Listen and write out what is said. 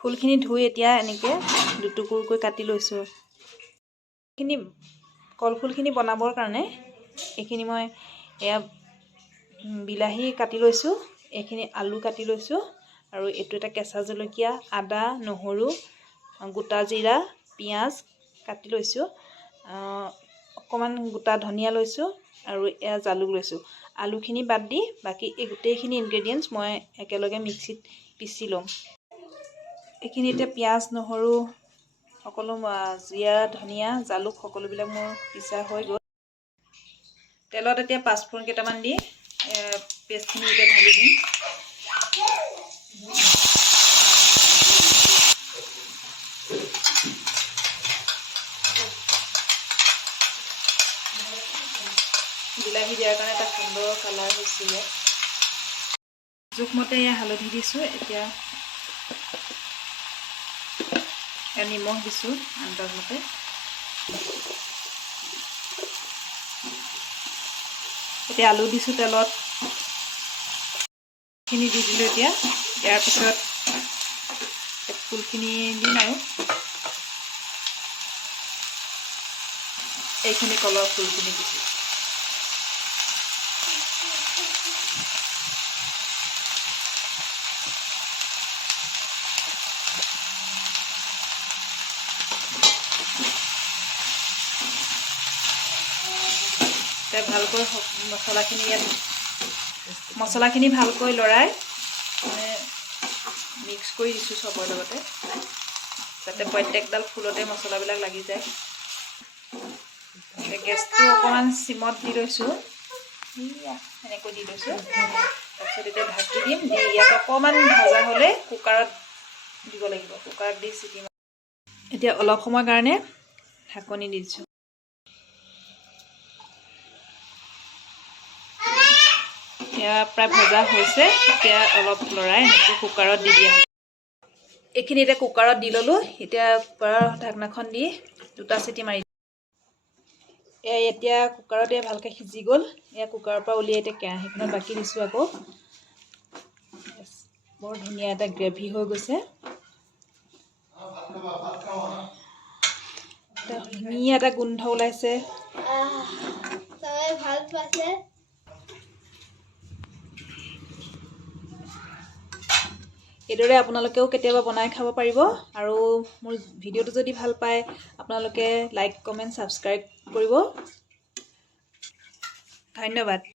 ফুলখিনি ধুই এতিয়া এনেকৈ দুটুকুৰকৈ কাটি লৈছোঁ। এইখিনি কলফুলখিনি বনাবৰ কাৰণে এইখিনি মই এয়া বিলাহী কাটি লৈছোঁ, এইখিনি আলু কাটি লৈছোঁ, আৰু এইটো এটা কেঁচা জলকীয়া, আদা, নহৰু, গোটা জিৰা, পিঁয়াজ কাটি লৈছোঁ, অকণমান গোটা ধনিয়া লৈছোঁ, আৰু এয়া জালুক লৈছোঁ। আলুখিনি বাদ দি বাকী এই গোটেইখিনি ইনগ্ৰেডিয়েণ্টছ মই একেলগে মিক্সিত পিচি ল'ম। এইখিনি এতিয়া পিঁয়াজ, নহৰু, সকলো জিৰা, ধনিয়া, জালুক সকলোবিলাক মোৰ পিছা হৈ গ'ল। তেলত এতিয়া পাঁচফোৰণ কেইটামান দি পেষ্টখিনি এতিয়া ঢালি দিম। বিলাহী দিয়াৰ কাৰণে এটা সুন্দৰ কালাৰ হৈছিলে। জোখমতে এয়া হালধি দিছোঁ, এতিয়া নিমখ দিছোঁ আন্দাজমতে। এতিয়া আলু দিছোঁ তেলত, খিনি দি দিলোঁ। এতিয়া ইয়াৰ পিছত ফুলখিনি দিম, আৰু এইখিনি কলৰ ফুলখিনি দিছোঁ। ভালকৈ মছলাখিনি ভালকৈ লৰাই মানে মিক্স কৰি দিছোঁ চবৰ লগতে, যাতে প্ৰত্যেকডাল ফুলতে মছলাবিলাক লাগি যায়। গেছটো অকণমান চিমত দি লৈছোঁ, এনেকৈ দি লৈছোঁ। তাৰপিছত এতিয়া ঢাকি দিম, দি ইয়াত অকণমান ভজা হ'লে কুকাৰত দিব লাগিব। কুকাৰত দি চিটি মাৰি এতিয়া অলপ সময়ৰ কাৰণে ঢাকনি দি দিছোঁ। এতিয়া প্ৰায় ভজা হৈছে, এতিয়া অলপ লৰাই এনেকৈ কুকাৰত দি দিয়া। এইখিনি এতিয়া কুকাৰত দি ল'লোঁ। এতিয়া কুকাৰৰ ঢাকনাখন দি দুটা চিটি মাৰি এতিয়া কুকাৰত ভালকৈ সিজি গ'ল। এয়া কুকাৰৰ পৰা উলিয়াই এতিয়া কেৰাহীখনত বাকি দিছোঁ। আকৌ বৰ ধুনীয়া এটা গ্ৰেভি হৈ গৈছে, ধুনীয়া এটা গোন্ধ ওলাইছে। ভাল পাইছে। এইদৰে আপোনালোকেও কেতিয়াবা বনাই খাব পাৰিব। আৰু মোৰ ভিডিঅ'টো যদি ভাল পায় আপোনালোকে লাইক, কমেণ্ট, ছাবস্ক্ৰাইব কৰিব। ধন্যবাদ।